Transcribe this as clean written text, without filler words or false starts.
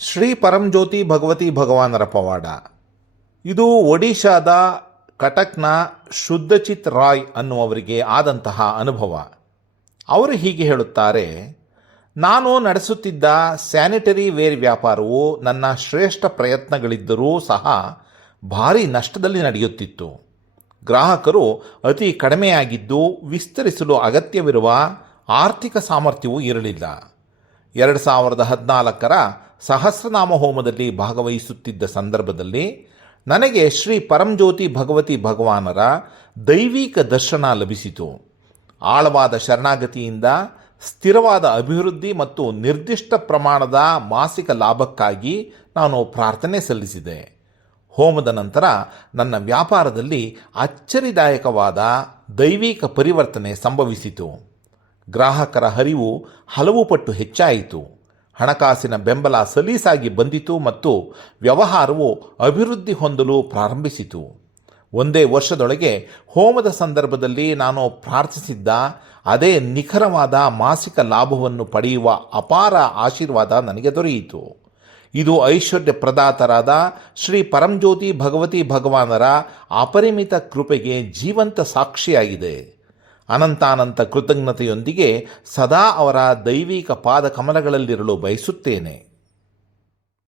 ಶ್ರೀ ಪರಂಜ್ಯೋತಿ ಭಗವತಿ ಭಗವಾನರ ಪವಾಡ. ಇದು ಒಡಿಶಾದ ಕಟಕ್ನ ಶುದ್ಧಚಿತ್ ರಾಯ್ ಅನ್ನುವವರಿಗೆ ಆದಂತಹ ಅನುಭವ. ಅವರು ಹೀಗೆ ಹೇಳುತ್ತಾರೆ, ನಾನು ನಡೆಸುತ್ತಿದ್ದ ಸ್ಯಾನಿಟರಿ ವೇರ್ ವ್ಯಾಪಾರವು ನನ್ನ ಶ್ರೇಷ್ಠ ಪ್ರಯತ್ನಗಳಿದ್ದರೂ ಸಹ ಭಾರಿ ನಷ್ಟದಲ್ಲಿ ನಡೆಯುತ್ತಿತ್ತು. ಗ್ರಾಹಕರು ಅತಿ ಕಡಿಮೆಯಾಗಿದ್ದು ವಿಸ್ತರಿಸಲು ಅಗತ್ಯವಿರುವ ಆರ್ಥಿಕ ಸಾಮರ್ಥ್ಯವೂ ಇರಲಿಲ್ಲ. 2014ರ ಸಹಸ್ರನಾಮ ಹೋಮದಲ್ಲಿ ಭಾಗವಹಿಸುತ್ತಿದ್ದ ಸಂದರ್ಭದಲ್ಲಿ ನನಗೆ ಶ್ರೀ ಪರಂಜ್ಯೋತಿ ಭಗವತಿ ಭಗವಾನರ ದೈವಿಕ ದರ್ಶನ ಲಭಿಸಿತು. ಆಳವಾದ ಶರಣಾಗತಿಯಿಂದ ಸ್ಥಿರವಾದ ಅಭಿವೃದ್ಧಿ ಮತ್ತು ನಿರ್ದಿಷ್ಟ ಪ್ರಮಾಣದ ಮಾಸಿಕ ಲಾಭಕ್ಕಾಗಿ ನಾನು ಪ್ರಾರ್ಥನೆ ಸಲ್ಲಿಸಿದೆ. ಹೋಮದ ನಂತರ ನನ್ನ ವ್ಯಾಪಾರದಲ್ಲಿ ಅಚ್ಚರಿದಾಯಕವಾದ ದೈವಿಕ ಪರಿವರ್ತನೆ ಸಂಭವಿಸಿತು. ಗ್ರಾಹಕರ ಹರಿವು ಹಲವು ಪಟ್ಟು ಹೆಚ್ಚಾಯಿತು. ಹಣಕಾಸಿನ ಬೆಂಬಲ ಸಲೀಸಾಗಿ ಬಂದಿತು ಮತ್ತು ವ್ಯವಹಾರವು ಅಭಿವೃದ್ಧಿ ಹೊಂದಲು ಪ್ರಾರಂಭಿಸಿತು. ಒಂದೇ ವರ್ಷದೊಳಗೆ ಹೋಮದ ಸಂದರ್ಭದಲ್ಲಿ ನಾನು ಪ್ರಾರ್ಥಿಸಿದ್ದ ಅದೇ ನಿಖರವಾದ ಮಾಸಿಕ ಲಾಭವನ್ನು ಪಡೆಯುವ ಅಪಾರ ಆಶೀರ್ವಾದ ನನಗೆ ದೊರೆಯಿತು. ಇದು ಐಶ್ವರ್ಯ ಪ್ರದಾತರಾದ ಶ್ರೀ ಪರಂಜ್ಯೋತಿ ಭಗವತಿ ಭಗವಾನರ ಅಪರಿಮಿತ ಕೃಪೆಗೆ ಜೀವಂತ ಸಾಕ್ಷಿಯಾಗಿದೆ. ಅನಂತಾನಂತ ಕೃತಜ್ಞತೆಯೊಂದಿಗೆ ಸದಾ ಅವರ ದೈವಿಕ ಪಾದ ಕಮಲಗಳಲ್ಲಿರಲು ಬಯಸುತ್ತೇನೆ.